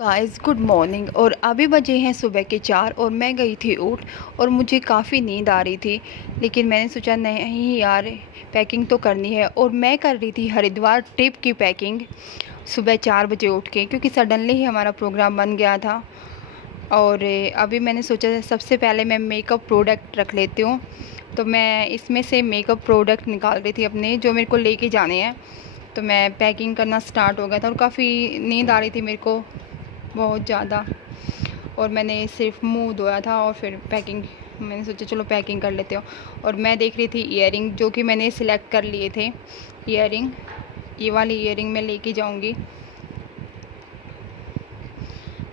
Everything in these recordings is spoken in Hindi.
Guys good morning. और अभी बजे हैं सुबह के 4 और मैं गई थी उठ और मुझे काफ़ी नींद आ रही थी। लेकिन मैंने सोचा नहीं यार, पैकिंग तो करनी है। और मैं कर रही थी हरिद्वार ट्रिप की पैकिंग सुबह 4 बजे उठ के, क्योंकि सडनली ही हमारा प्रोग्राम बन गया था। और अभी मैंने सोचा सबसे पहले मैं मेकअप प्रोडक्ट रख लेती हूँ। तो मैं इसमें से मेकअप प्रोडक्ट निकाल रही थी अपने, जो मेरे को लेके जाने हैं। तो मैं पैकिंग करना स्टार्ट हो गया था और काफ़ी नींद आ रही थी मेरे को बहुत ज़्यादा। और मैंने सिर्फ मुंह धोया था और फिर पैकिंग, मैंने सोचा चलो पैकिंग कर लेते हो। और मैं देख रही थी ईयरिंग, जो कि मैंने सिलेक्ट कर लिए थे। ईयरिंग, ये वाली ईयरिंग मैं लेके जाऊंगी।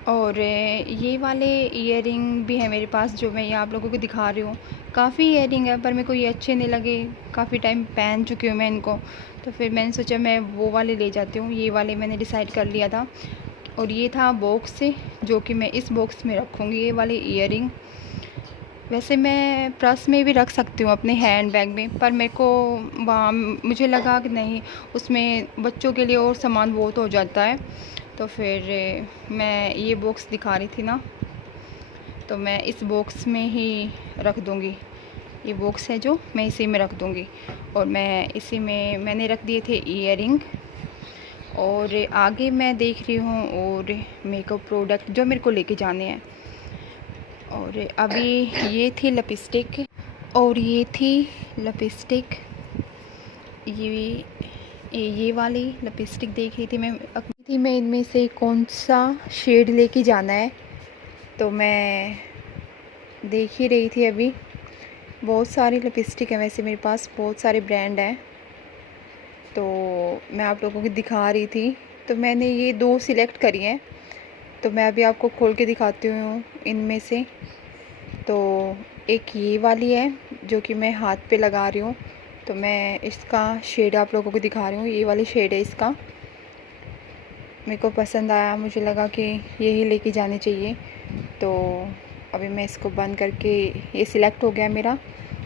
और ये वाले ईयरिंग भी है मेरे पास, जो मैं ये आप लोगों को दिखा रही हूँ। काफ़ी ईयरिंग है पर मेरे को ये अच्छे नहीं लगे, काफ़ी टाइम पहन चुकी हूँ मैं इनको। तो फिर मैंने सोचा मैं वो वाले ले जाती हूँ। ये वाले मैंने डिसाइड कर लिया था। और ये था बॉक्स से, जो कि मैं इस बॉक्स में रखूँगी ये वाली ईयरिंग। वैसे मैं पर्स में भी रख सकती हूँ, अपने हैंड बैग में, पर मेरे को वहाँ मुझे लगा कि नहीं, उसमें बच्चों के लिए और सामान बहुत हो जाता है। तो फिर मैं ये बॉक्स दिखा रही थी ना, तो मैं इस बॉक्स में ही रख दूँगी। ये बॉक्स है जो, मैं इसी में रख दूँगी। और मैं इसी में मैंने रख दिए थे ईयरिंग। और आगे मैं देख रही हूँ और मेकअप प्रोडक्ट जो मेरे को लेके जाने हैं। और अभी ये थी लिपस्टिक, और ये थी लिपस्टिक, ये वाली लिपस्टिक देख रही थी मैं इनमें से कौन सा शेड लेके जाना है। तो मैं देख ही रही थी अभी। बहुत सारी लिपस्टिक है वैसे मेरे पास, बहुत सारे ब्रांड हैं। तो मैं आप लोगों को दिखा रही थी। तो मैंने ये 2 सिलेक्ट करी हैं। तो मैं अभी आपको खोल के दिखाती हूँ इनमें से। तो एक ये वाली है जो कि मैं हाथ पे लगा रही हूँ। तो मैं इसका शेड आप लोगों को दिखा रही हूँ। ये वाली शेड है इसका, मेरे को पसंद आया, मुझे लगा कि यही लेके जानी चाहिए। तो अभी मैं इसको बंद करके, ये सिलेक्ट हो गया मेरा।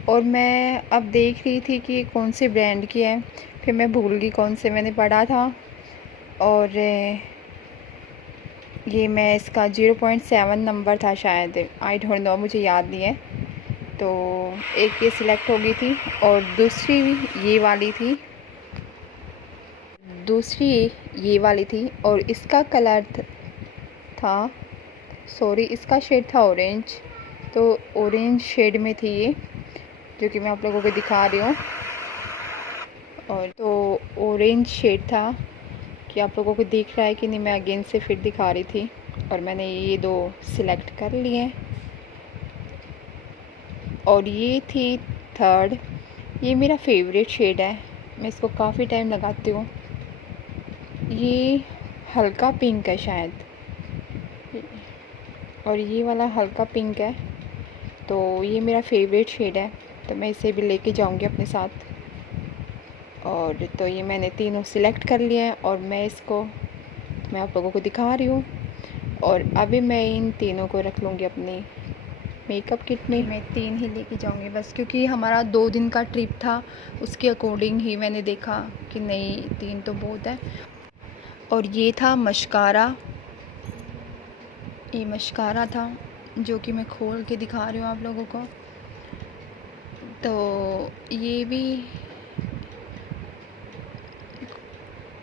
और मैं अब देख रही थी कि कौन से ब्रांड की है, फिर मैं भूल गई कौन से मैंने पढ़ा था। और ये मैं इसका 0.7 नंबर था शायद, आई डोंट नो, मुझे याद नहीं है। तो एक ये सिलेक्ट हो गई थी। और दूसरी ये वाली थी, दूसरी ये वाली थी। और इसका कलर था, सॉरी, इसका शेड था ऑरेंज। तो ऑरेंज शेड में थी ये, जो कि मैं आप लोगों को दिखा रही हूँ। और तो ऑरेंज शेड था, कि आप लोगों को दिख रहा है कि नहीं, मैं अगेन से फिर दिखा रही थी। और मैंने ये 2 सिलेक्ट कर लिए। और ये थी थर्ड, ये मेरा फेवरेट शेड है, मैं इसको काफ़ी टाइम लगाती हूँ। ये हल्का पिंक है शायद, और ये वाला हल्का पिंक है। तो ये मेरा फेवरेट शेड है, तो मैं इसे भी लेके जाऊंगी अपने साथ। और तो ये मैंने तीनों सिलेक्ट कर लिए हैं और मैं आप लोगों को दिखा रही हूँ। और अभी मैं इन तीनों को रख लूँगी अपनी मेकअप किट में। मैं 3 ही लेके जाऊंगी बस, क्योंकि हमारा 2 दिन का ट्रिप था, उसके अकॉर्डिंग ही मैंने देखा कि नहीं 3 तो बहुत है। और ये था मस्कारा, ये मस्कारा था, जो कि मैं खोल के दिखा रही हूँ आप लोगों को। तो ये भी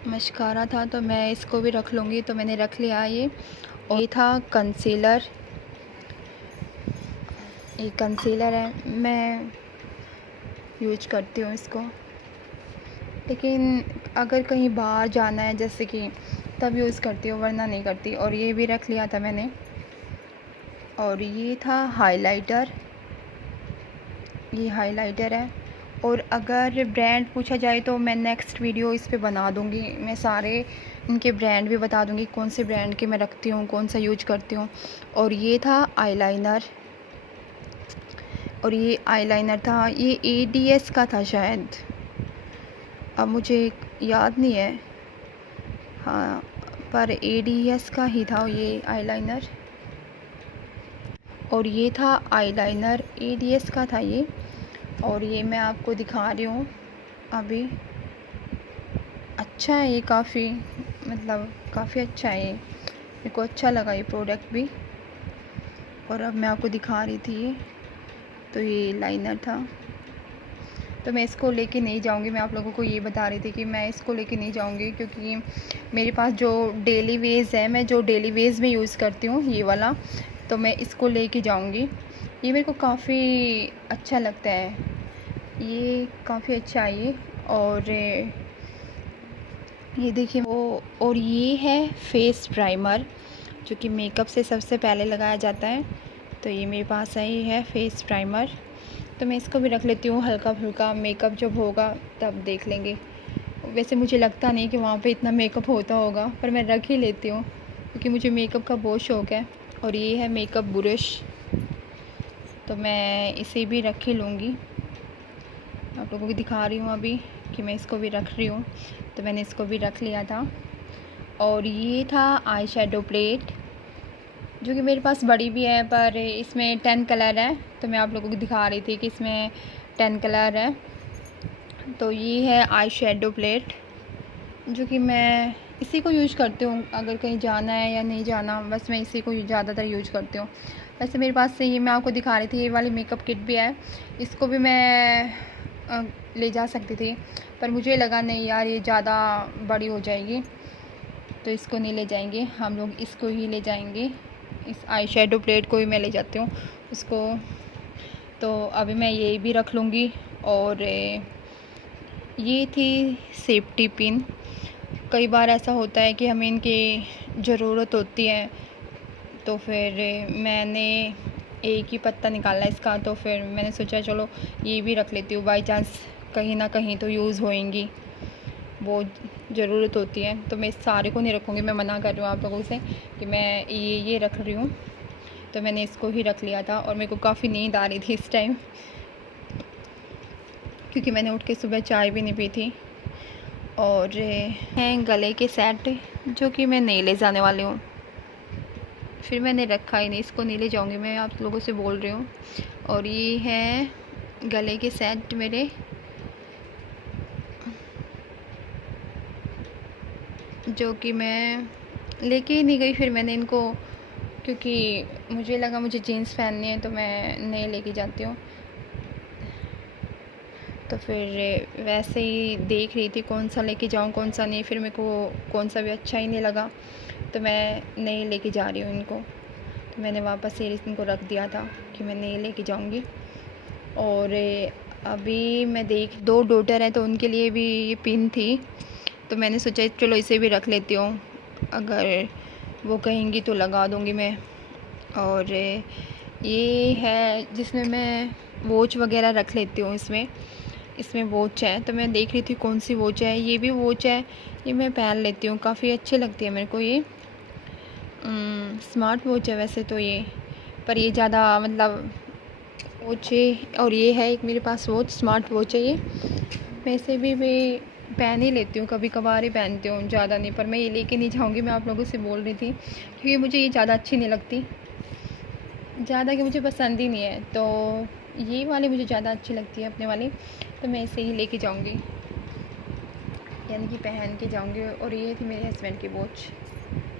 मस्कारा था, तो मैं इसको भी रख लूँगी। तो मैंने रख लिया ये। और ये था कंसीलर, ये कंसीलर है, मैं यूज करती हूँ इसको। लेकिन अगर कहीं बाहर जाना है जैसे कि, तब यूज़ करती हूँ, वरना नहीं करती। और ये भी रख लिया था मैंने। और ये था हाइलाइटर, ये हाइलाइटर है। और अगर ब्रांड पूछा जाए तो मैं नेक्स्ट वीडियो इस पे बना दूँगी, मैं सारे इनके ब्रांड भी बता दूँगी, कौन से ब्रांड के मैं रखती हूँ, कौन सा यूज करती हूँ। और ये था आईलाइनर, और ये आईलाइनर था, ये ADS का था शायद, अब मुझे याद नहीं है, हाँ, पर ADS का ही था ये आईलाइनर। और ये था आईलाइनर, ADS का था ये। और ये मैं आपको दिखा रही हूँ अभी। अच्छा है ये, काफ़ी मतलब काफ़ी अच्छा है ये, मेरे को अच्छा लगा ये प्रोडक्ट भी। और अब मैं आपको दिखा रही थी ये, तो ये लाइनर था। तो मैं इसको लेके नहीं जाऊंगी, मैं आप लोगों को ये बता रही थी कि मैं इसको लेके नहीं जाऊंगी, क्योंकि मेरे पास जो डेली वेज है, मैं जो डेली वेज में यूज़ करती हूँ ये वाला, तो मैं इसको लेके जाऊंगी। ये मेरे को काफ़ी अच्छा लगता है, ये काफ़ी अच्छा है ये। और ये देखिए वो, और ये है फेस प्राइमर जो कि मेकअप से सबसे पहले लगाया जाता है। तो ये मेरे पास है, ये है फेस प्राइमर। तो मैं इसको भी रख लेती हूँ, हल्का फुल्का मेकअप जब होगा तब देख लेंगे। वैसे मुझे लगता नहीं कि वहाँ पे इतना मेकअप होता होगा, पर मैं रख ही लेती हूँ क्योंकि मुझे मेकअप का बहुत शौक़ है। और ये है मेकअप ब्रश, तो मैं इसे भी रख ही लूँगी। आप लोगों को दिखा रही हूँ अभी कि मैं इसको भी रख रही हूँ, तो मैंने इसको भी रख लिया था। और ये था आई शेडो प्लेट, जो कि मेरे पास बड़ी भी है, पर इसमें 10 कलर है। तो मैं आप लोगों को दिखा रही थी कि इसमें 10 कलर है। तो ये है आई शेडो प्लेट, जो कि मैं इसी को यूज करती हूँ अगर कहीं जाना है या नहीं जाना, बस मैं इसी को ज़्यादातर यूज करती हूँ। वैसे मेरे पास से ये मैं आपको दिखा रही थी, ये वाली मेकअप किट भी है, इसको भी मैं ले जा सकती थी, पर मुझे लगा नहीं यार ये ज़्यादा बड़ी हो जाएगी, तो इसको नहीं ले जाएंगे हम लोग, इसको ही ले जाएंगे। इस आई शेडो प्लेट को ही मैं ले जाती हूँ उसको। तो अभी मैं ये भी रख लूँगी। और ये थी सेफ्टी पिन। कई बार ऐसा होता है कि हमें इनकी ज़रूरत होती है, तो फिर मैंने एक ही पत्ता निकाला इसका, तो फिर मैंने सोचा चलो ये भी रख लेती हूँ, बाई चांस कहीं ना कहीं तो यूज़ होएंगी, वो ज़रूरत होती है। तो मैं इस सारे को नहीं रखूँगी, मैं मना कर रही हूँ आप लोगों से कि मैं ये रख रही हूँ। तो मैंने इसको ही रख लिया था। और मेरे को काफ़ी नींद आ रही थी इस टाइम, क्योंकि मैंने उठ के सुबह चाय भी नहीं पी थी। और हैं गले के सेट, जो कि मैं नहीं ले जाने वाली हूँ, फिर मैंने रखा ही नहीं, इसको नहीं ले जाऊँगी, मैं आप लोगों से बोल रही हूँ। और ये है गले के सेट मेरे, जो कि मैं लेके ही नहीं गई। फिर मैंने इनको, क्योंकि मुझे लगा मुझे जीन्स पहननी है, तो मैं नहीं लेके जाती हूँ। तो फिर वैसे ही देख रही थी कौन सा लेके जाऊँ कौन सा नहीं, फिर मेरे को कौन सा भी अच्छा ही नहीं लगा, तो मैं नहीं लेके जा रही हूँ इनको। तो मैंने वापस से इनको रख दिया था कि मैं नहीं लेके जाऊँगी। और अभी मैं दो डॉटर हैं, तो उनके लिए भी ये पिन थी, तो मैंने सोचा चलो इसे भी रख लेती हूँ, अगर वो कहेंगी तो लगा दूँगी मैं। और ये है जिसमें मैं वॉच वगैरह रख लेती हूँ, इसमें वॉच है, तो मैं देख रही थी कौन सी वॉच है। ये भी वॉच है, ये मैं पहन लेती हूँ, काफ़ी अच्छी लगती है मेरे को ये। स्मार्ट वॉच है वैसे तो ये, पर ये ज़्यादा मतलब वॉच है। और ये है एक मेरे पास वॉच, स्मार्ट वॉच है ये, वैसे भी मैं पहन ही लेती हूँ, कभी कभार ही पहनती हूँ, ज़्यादा नहीं। पर मैं ये लेके नहीं जाऊँगी, मैं आप लोगों से बोल रही थी, क्योंकि मुझे ये ज़्यादा अच्छी नहीं लगती, ज़्यादा कि मुझे पसंद ही नहीं है। तो ये वाली मुझे ज़्यादा अच्छी लगती है अपने वाली, तो मैं इसे ही लेके जाऊँगी, यानी कि पहन के जाऊँगी। और ये थी मेरे हस्बैंड की वॉच,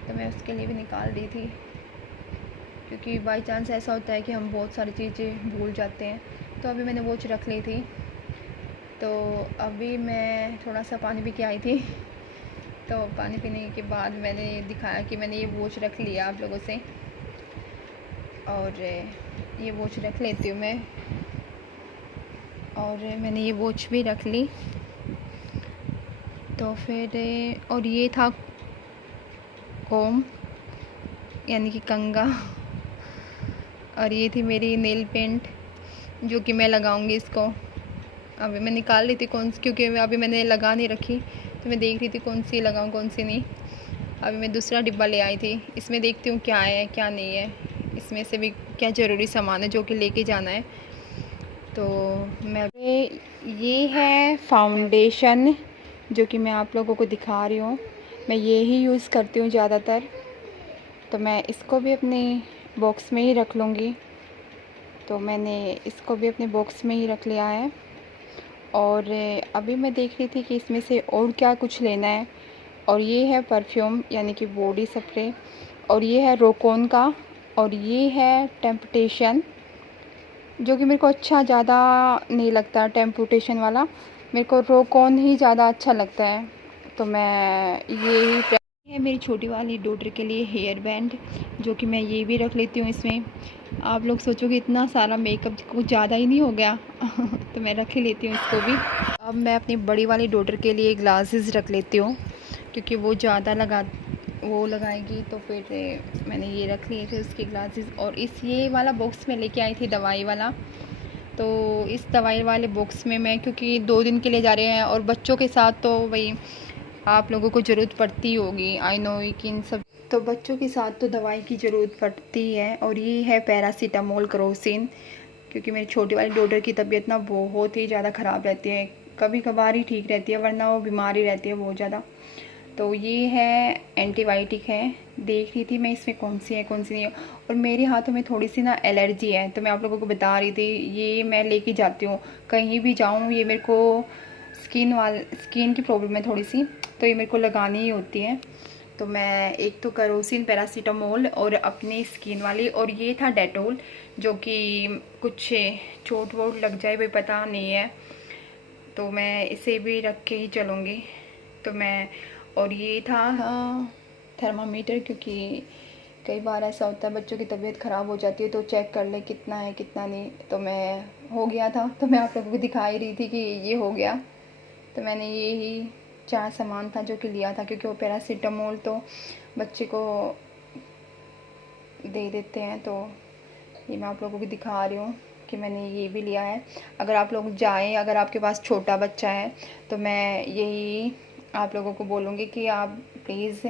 तो मैं उसके लिए भी निकाल दी थी, क्योंकि बाई चांस ऐसा होता है कि हम बहुत सारी चीज़ें भूल जाते हैं। तो अभी मैंने वॉच रख ली थी। तो अभी मैं थोड़ा सा पानी पी के आई थी, तो पानी पीने के बाद मैंने दिखाया कि मैंने ये वॉच रख लिया आप लोगों से। और ये वॉच रख लेती हूँ मैं, और मैंने ये वॉच भी रख ली। तो फिर और ये था कोम, यानी कि कंघा। और ये थी मेरी नेल पेंट, जो कि मैं लगाऊंगी इसको। अभी मैं निकाल ली थी क्योंकि अभी मैंने लगा नहीं रखी, तो मैं देख रही थी कौन सी लगाऊं कौन सी नहीं। अभी मैं दूसरा डिब्बा ले आई थी, इसमें देखती हूँ क्या है क्या नहीं है, इसमें से भी क्या ज़रूरी सामान है जो कि लेके जाना है। तो मैं ये है फाउंडेशन, जो कि मैं आप लोगों को दिखा रही हूँ, मैं ये ही यूज़ करती हूँ ज़्यादातर, तो मैं इसको भी अपने बॉक्स में ही रख लूँगी। तो मैंने इसको भी अपने बॉक्स में ही रख लिया है। और अभी मैं देख रही थी कि इसमें से और क्या कुछ लेना है, और ये है परफ्यूम, यानी कि बॉडी स्प्रे। और ये है रोकोन का, और ये है टेम्पटेशन, जो कि मेरे को अच्छा ज़्यादा नहीं लगता टेम्पटेशन वाला, मेरे को रोकोन ही ज़्यादा अच्छा लगता है। तो मैं ये है मेरी छोटी वाली डॉटर के लिए हेयर बैंड, जो कि मैं ये भी रख लेती हूँ इसमें। आप लोग सोचोगे इतना सारा मेकअप कुछ ज़्यादा ही नहीं हो गया तो मैं रख ही लेती हूँ इसको भी। अब मैं अपनी बड़ी वाली डॉटर के लिए ग्लासेस रख लेती हूँ, क्योंकि वो ज़्यादा लगाएगी, तो फिर मैंने ये रख लिए थे उसके ग्लासेस। और ये वाला बॉक्स में लेके आई थी दवाई वाला, तो इस दवाई वाले बॉक्स में मैं, क्योंकि 2 दिन के लिए जा रहे हैं और बच्चों के साथ तो वही आप लोगों को ज़रूरत पड़ती होगी, आई नो कि इन सब, तो बच्चों के साथ तो दवाई की ज़रूरत पड़ती है। और ये है पैरासीटामोल क्रोसिन, क्योंकि मेरी छोटी वाली डॉटर की तबीयत ना बहुत ही ज़्यादा ख़राब रहती है, कभी कभार ही ठीक रहती है, वरना वो बीमार ही रहती है बहुत ज़्यादा। तो ये है एंटीबायोटिक है, देख रही थी मैं इसमें कौन सी है कौन सी नहीं है। और मेरे हाथों में थोड़ी सी ना एलर्जी है, तो मैं आप लोगों को बता रही थी, ये मैं लेके जाती हूँ कहीं भी जाऊँ, ये मेरे को स्किन की प्रॉब्लम है थोड़ी सी, तो ये मेरे को लगानी ही होती है। तो मैं एक तो करोसिन, पैरासीटामोल और अपनी स्किन वाली, और ये था डेटोल, जो कि कुछ चोट वोट लग जाए भाई पता नहीं है, तो मैं इसे भी रख के ही चलूँगी। तो मैं, और ये था थर्मामीटर, क्योंकि कई बार ऐसा होता है बच्चों की तबीयत ख़राब हो जाती है तो चेक कर ले कितना है कितना नहीं। तो मैं हो गया था, तो मैं आप लोगों को दिखा ही रही थी कि ये हो गया। तो मैंने ये ही 4 सामान था जो कि लिया था, क्योंकि वो पैरासीटामोल तो बच्चे को दे देते हैं। तो ये मैं आप लोगों को दिखा रही हूँ कि मैंने ये भी लिया है। अगर आप लोग जाएँ, अगर आपके पास छोटा बच्चा है, तो मैं यही आप लोगों को बोलूँगी कि आप प्लीज़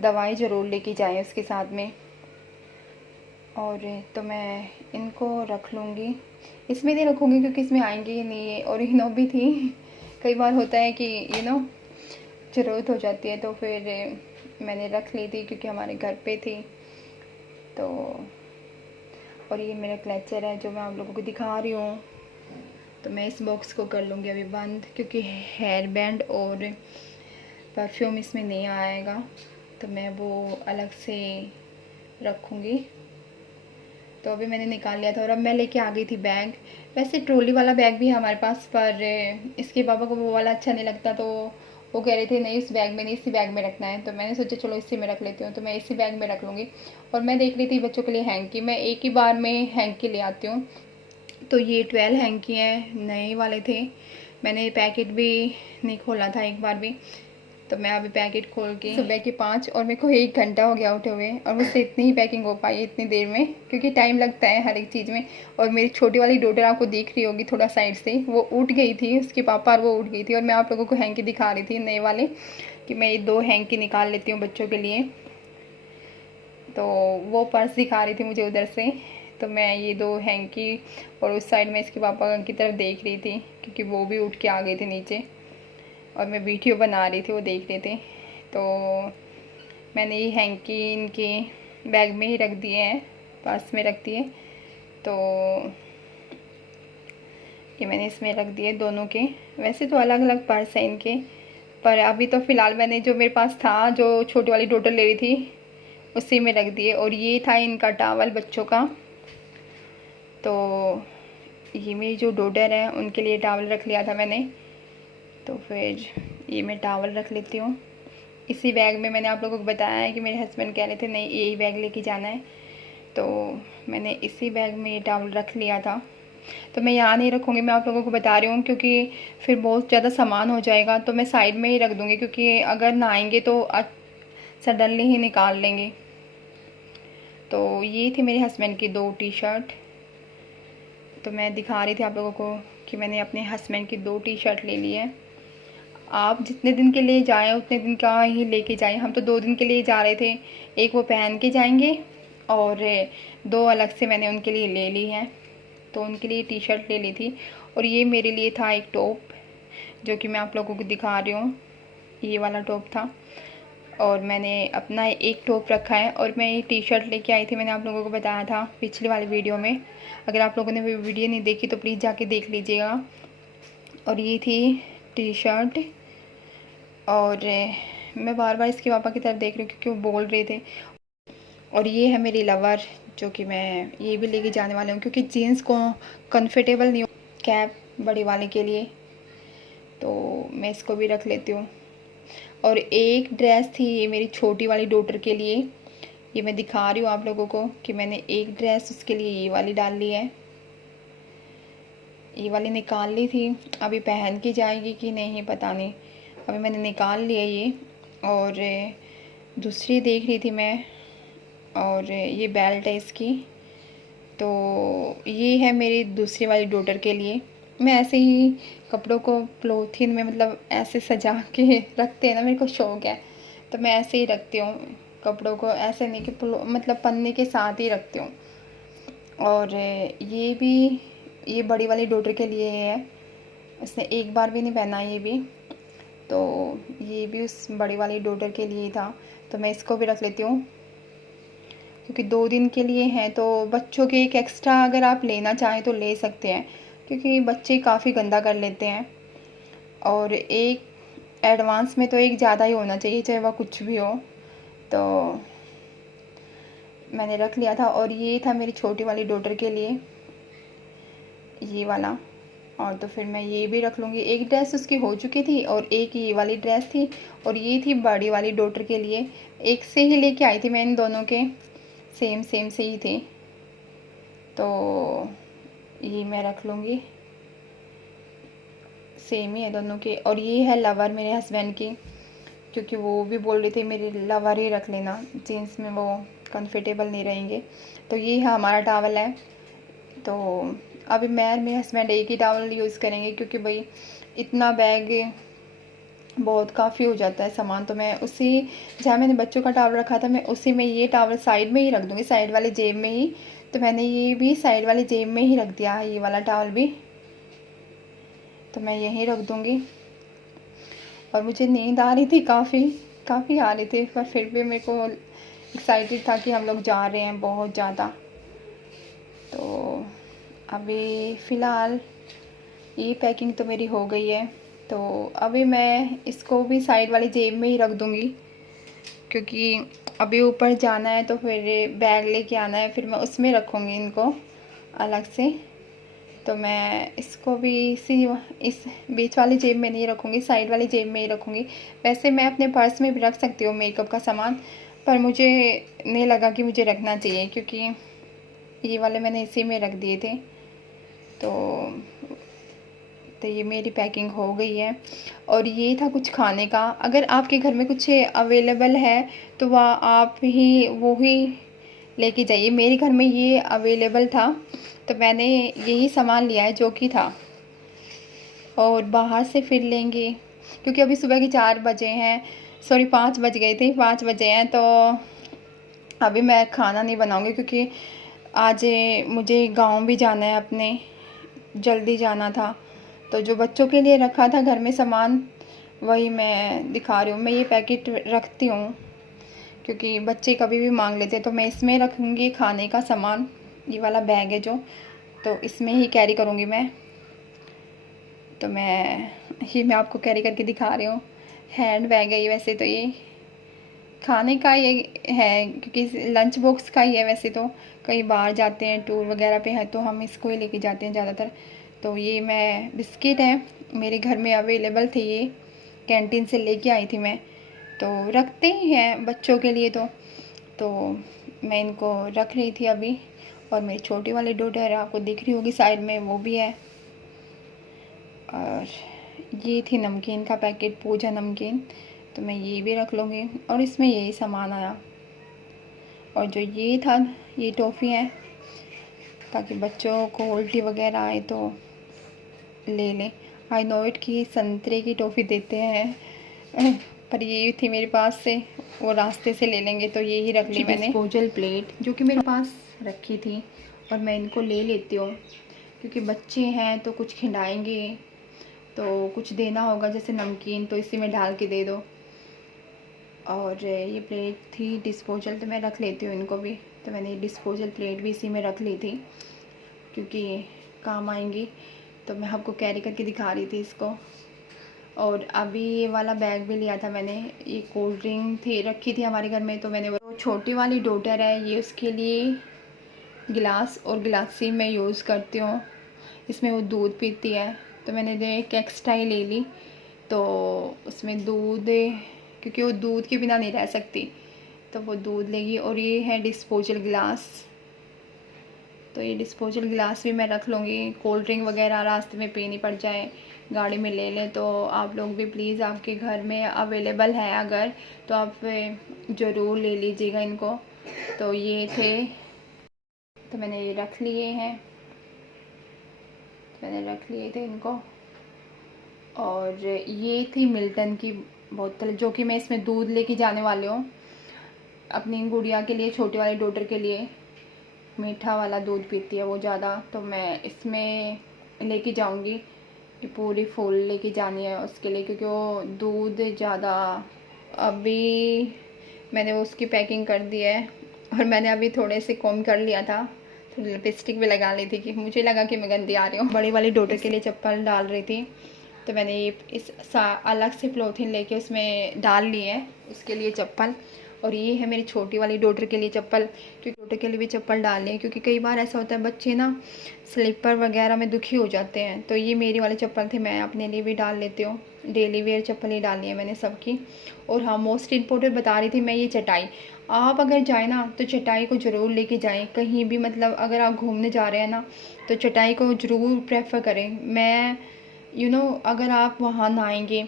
दवाई ज़रूर लेके जाएँ उसके साथ में। और तो मैं इनको रख लूँगी, इसमें नहीं रखूँगी क्योंकि इसमें आएंगे ही नहीं है। और इनो भी थी, कई बार होता है कि ज़रूरत हो जाती है, तो फिर मैंने रख ली थी क्योंकि हमारे घर पे थी। तो और ये मेरा क्लचर है जो मैं आप लोगों को दिखा रही हूँ। तो मैं इस बॉक्स को कर लूँगी अभी बंद, क्योंकि हेयर बैंड और परफ्यूम इसमें नहीं आएगा, तो मैं वो अलग से रखूँगी। तो अभी मैंने निकाल लिया था और अब मैं लेके आ गई थी बैग। वैसे ट्रॉली वाला बैग भी है हमारे पास, पर इसके पापा को वो वाला अच्छा नहीं लगता, तो वो कह रहे थे नहीं इस बैग में नहीं, इसी बैग में रखना है। तो मैंने सोचा चलो इसी में रख लेती हूँ, तो मैं इसी बैग में रख लूँगी। और मैं देख रही थी बच्चों के लिए हैंकी, मैं एक ही बार में हैंकी ले आती हूँ। तो ये 12 हैंकी हैं, नए वाले थे, मैंने पैकेट भी नहीं खोला था एक बार भी। तो मैं अभी पैकेट खोल के सुबह के 5, और मेरे को 1 घंटा हो गया उठे हुए, और मुझसे इतनी ही पैकिंग हो पाई इतनी देर में, क्योंकि टाइम लगता है हर एक चीज़ में। और मेरी छोटी वाली डॉटर आपको दिख रही होगी थोड़ा साइड से, वो उठ गई थी, उसके पापा और वो उठ गई थी, और मैं आप लोगों को हैंकी दिखा रही थी नए वाले, कि मैं ये 2 हैंकी निकाल लेती हूँ बच्चों के लिए। तो वो पर्स दिखा रही थी मुझे उधर से, तो मैं ये 2 हैंकी, और उस साइड में इसके पापा की तरफ देख रही थी, क्योंकि वो भी उठ के आ गए थे नीचे, और मैं वीडियो बना रही थी, वो देख रहे थे। तो मैंने ये हैंकी इनके बैग में ही रख दिए हैं, पर्स में रख दिए। तो ये मैंने इसमें रख दिए दोनों के। वैसे तो अलग अलग पर्स हैं इनके, पर अभी तो फ़िलहाल मैंने जो मेरे पास था, जो छोटी वाली डॉटर ले रही थी, उसी में रख दिए। और ये था इनका टावल बच्चों का, तो ये मेरी जो डॉटर है उनके लिए टावल रख लिया था मैंने। तो फिर ये मैं टावल रख लेती हूँ इसी बैग में। मैंने आप लोगों को बताया है कि मेरे हस्बैंड कह रहे थे नहीं यही बैग लेके जाना है, तो मैंने इसी बैग में ये टावल रख लिया था। तो मैं यहाँ नहीं रखूँगी, मैं आप लोगों को बता रही हूँ, क्योंकि फिर बहुत ज़्यादा सामान हो जाएगा, तो मैं साइड में ही रख दूँगी, क्योंकि अगर ना आएंगे तो सडनली ही निकाल लेंगे। तो ये थी मेरे हस्बैंड की 2 टी-शर्ट, तो मैं दिखा रही थी आप लोगों को कि मैंने अपने हस्बैंड की 2 टी-शर्ट ले ली है। आप जितने दिन के लिए जाएँ उतने दिन का ही लेके जाएँ, हम तो 2 दिन के लिए जा रहे थे, एक वो पहन के जाएंगे और 2 अलग से मैंने उनके लिए ले ली हैं। तो उनके लिए टी-शर्ट ले ली थी, और ये मेरे लिए था एक टॉप, जो कि मैं आप लोगों को दिखा रही हूँ, ये वाला टॉप था। और मैंने अपना एक टॉप रखा है, और मैं ये टी-शर्ट लेके आई थी, मैंने आप लोगों को बताया था पिछली वाली वीडियो में। अगर आप लोगों ने वो वीडियो नहीं देखी तो प्लीज़ जाके देख लीजिएगा। और ये थी टी-शर्ट, और मैं बार बार इसके पापा की तरफ देख रही हूँ क्योंकि वो बोल रहे थे। और ये है मेरी लवर, जो कि मैं ये भी लेके जाने वाली हूँ क्योंकि जीन्स को कंफर्टेबल नहीं हो। कैप बड़ी वाले के लिए, तो मैं इसको भी रख लेती हूँ। और एक ड्रेस थी ये मेरी छोटी वाली डॉटर के लिए, ये मैं दिखा रही हूँ आप लोगों को कि मैंने एक ड्रेस उसके लिए ये वाली डाल ली है। ये वाली निकाल ली थी, अभी पहन के जाएगी कि नहीं पता नहीं, अभी मैंने निकाल लिया ये। और दूसरी देख रही थी मैं, और ये बेल्ट है इसकी। तो ये है मेरी दूसरी वाली डॉटर के लिए। मैं ऐसे ही कपड़ों को पॉलीथीन में मतलब ऐसे सजा के रखते हैं ना, मेरे को शौक़ है, तो मैं ऐसे ही रखती हूँ कपड़ों को, ऐसे नहीं कि मतलब पन्ने के साथ ही रखती हूँ। और ये भी, ये बड़ी वाली डॉटर के लिए है, उसने एक बार भी नहीं पहना ये भी, तो ये भी उस बड़ी वाली डॉटर के लिए था, तो मैं इसको भी रख लेती हूँ क्योंकि 2 दिन के लिए हैं। तो बच्चों के एक एक्स्ट्रा अगर आप लेना चाहें तो ले सकते हैं, क्योंकि बच्चे काफ़ी गंदा कर लेते हैं। और एक एडवांस में तो एक ज़्यादा ही होना चाहिए, चाहे वह कुछ भी हो। तो मैंने रख लिया था। और ये था मेरी छोटी वाली डॉटर के लिए, ये वाला। और तो फिर मैं ये भी रख लूँगी। एक ड्रेस उसकी हो चुकी थी और एक ये वाली ड्रेस थी, और ये थी बड़ी वाली डॉटर के लिए। एक से ही लेके आई थी मैं इन दोनों के, सेम सेम से ही थे, तो ये मैं रख लूँगी, सेम ही है दोनों के। और ये है लवर मेरे हस्बैंड की, क्योंकि वो भी बोल रहे थे मेरे लवर ही रख लेना, जीन्स में वो कंफर्टेबल नहीं रहेंगे। तो ये है हमारा टावल है। तो अभी मैं और मेरे हस्बैंड एक ही टावल यूज़ करेंगे, क्योंकि भाई इतना बैग बहुत काफ़ी हो जाता है सामान। तो मैं उसी, जहाँ मैंने बच्चों का टावल रखा था, मैं उसी में ये टावल साइड में ही रख दूँगी, साइड वाली जेब में ही। तो मैंने ये भी साइड वाली जेब में ही रख दिया है, ये वाला टावल भी, तो मैं यहीं रख दूँगी। और मुझे नींद आ रही थी, काफ़ी आ रही थी, पर फिर भी मेरे को एक्साइटेड था कि हम लोग जा रहे हैं बहुत ज़्यादा। तो अभी फ़िलहाल ये पैकिंग तो मेरी हो गई है, तो अभी मैं इसको भी साइड वाली जेब में ही रख दूँगी, क्योंकि अभी ऊपर जाना है तो फिर बैग लेके आना है, फिर मैं उसमें रखूँगी इनको अलग से। तो मैं इसको भी इस बीच वाली जेब में नहीं रखूँगी, साइड वाली जेब में ही रखूँगी। वैसे मैं अपने पर्स में भी रख सकती हूँ मेकअप का सामान, पर मुझे नहीं लगा कि मुझे रखना चाहिए, क्योंकि ये वाले मैंने इसी में रख दिए थे। तो ये मेरी पैकिंग हो गई है। और ये था कुछ खाने का। अगर आपके घर में कुछ अवेलेबल है तो वह आप ही वो ही लेके जाइए। मेरे घर में ये अवेलेबल था, तो मैंने यही सामान लिया है जो कि था। और बाहर से फिर लेंगे, क्योंकि अभी सुबह के 4 बजे हैं, सॉरी 5 बज गए थे, 5 बजे हैं। तो अभी मैं खाना नहीं बनाऊँगी, क्योंकि आज मुझे गांव भी जाना है, अपने जल्दी जाना था। तो जो बच्चों के लिए रखा था घर में सामान, वही मैं दिखा रही हूँ। मैं ये पैकेट रखती हूँ क्योंकि बच्चे कभी भी मांग लेते हैं, तो मैं इसमें रखूँगी खाने का सामान। ये वाला बैग है जो, तो इसमें ही कैरी करूँगी मैं। तो मैं आपको कैरी करके दिखा रही हूँ। हैंड बैग है ये, वैसे तो ये खाने का ये है, क्योंकि लंच बॉक्स का ही है। वैसे तो कहीं बाहर जाते हैं, टूर वगैरह पे है, तो हम इसको ही लेके जाते हैं ज़्यादातर। तो ये मैं बिस्किट है, मेरे घर में अवेलेबल थे, ये कैंटीन से लेके आई थी मैं। तो रखते ही हैं बच्चों के लिए, तो मैं इनको रख रही थी अभी। और मेरी छोटी वाली डॉटर आपको दिख रही होगी साइड में, वो भी है। और ये थी नमकीन का पैकेट, पूजा नमकीन, तो मैं ये भी रख लूँगी। और इसमें यही सामान आया। और जो ये था, ये टॉफ़ी है, ताकि बच्चों को उल्टी वगैरह आए तो ले लें। आई नो इट कि संतरे की टॉफ़ी देते हैं, पर ये थी मेरे पास से, वो रास्ते से ले लेंगे, तो ये ही रख ली मैंने। डिस्पोजल प्लेट जो कि मेरे पास रखी थी, और मैं इनको ले लेती हूँ, क्योंकि बच्चे हैं तो कुछ खिलाएंगे तो कुछ देना होगा, जैसे नमकीन, तो इसी में डाल के दे दो। और ये प्लेट थी डिस्पोजल, तो मैं रख लेती हूँ इनको भी। तो मैंने डिस्पोजल प्लेट भी इसी में रख ली थी, क्योंकि काम आएंगी। तो मैं आपको कैरी करके दिखा रही थी इसको। और अभी ये वाला बैग भी लिया था मैंने, ये कोल्ड ड्रिंक थी रखी थी हमारे घर में, तो मैंने तो छोटी वाली डॉटर है, ये उसके लिए गिलास और गिलासी मैं यूज़ करती हूँ। इसमें वो दूध पीती है, तो मैंने एक एक्स्ट्रा ही ले ली। तो उसमें दूध, क्योंकि वो दूध के बिना नहीं रह सकती, तो वो दूध लेगी। और ये है डिस्पोजल गिलास, तो ये डिस्पोजल गिलास भी मैं रख लूँगी। कोल्ड ड्रिंक वगैरह रास्ते में पीनी पड़ जाए, गाड़ी में ले लें, तो आप लोग भी प्लीज़, आपके घर में अवेलेबल है अगर, तो आप ज़रूर ले लीजिएगा इनको। तो ये थे, तो मैंने ये रख लिए हैं, मैंने रख लिए थे इनको। और ये थी मिल्टन की बोतल, जो कि मैं इसमें दूध लेके जाने वाली हूँ अपनी गुड़िया के लिए, छोटी वाली डॉटर के लिए। मीठा वाला दूध पीती है वो ज़्यादा, तो मैं इसमें लेके जाऊंगी। ये पूरी फुल लेके जानी है उसके लिए, क्योंकि वो दूध ज़्यादा। अभी मैंने उसकी पैकिंग कर दी है, और मैंने अभी थोड़े से कॉम कर लिया था, तो लिपस्टिक भी लगा ली थी कि मुझे लगा कि मैं गंदी आ रही हूँ। बड़ी वाली डॉटर के लिए चप्पल डाल रही थी, तो मैंने ये अलग से पॉलीथीन लेके उसमें डाल ली है उसके लिए चप्पल। और ये है मेरी छोटी वाली डॉटर के लिए चप्पल, क्योंकि डॉटर के लिए भी चप्पल डालनी है, क्योंकि कई बार ऐसा होता है बच्चे ना स्लीपर वगैरह में दुखी हो जाते हैं। तो ये मेरी वाली चप्पल थी, मैं अपने लिए भी डाल लेती हूँ। डेली वेयर चप्पल ही डाली है मैंने सबकी। और हाँ, मोस्ट इम्पोर्टेंट बता रही थी मैं, ये चटाई। आप अगर जाए ना तो चटाई को ज़रूर लेके जाएं कहीं भी, मतलब अगर आप घूमने जा रहे हैं ना, तो चटाई को ज़रूर प्रेफर करें। मैं अगर आप वहाँ नहाएंगे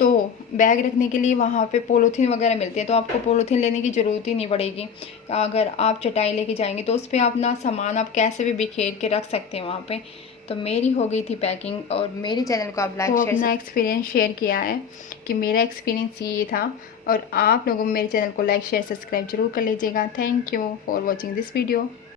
तो बैग रखने के लिए वहाँ पे पॉलीथीन वगैरह मिलती है, तो आपको पॉलीथीन लेने की ज़रूरत ही नहीं पड़ेगी। अगर आप चटाई लेके जाएंगे तो उस पर अपना सामान आप कैसे भी बिखेर के रख सकते हैं वहाँ पे। तो मेरी हो गई थी पैकिंग, और मेरे चैनल को आप लाइक शेयर, अपना एक्सपीरियंस शेयर किया है कि मेरा एक्सपीरियंस ये था। और आप लोगों मेरे चैनल को लाइक शेयर सब्सक्राइब जरूर कर लीजिएगा। Thank you for watching this video.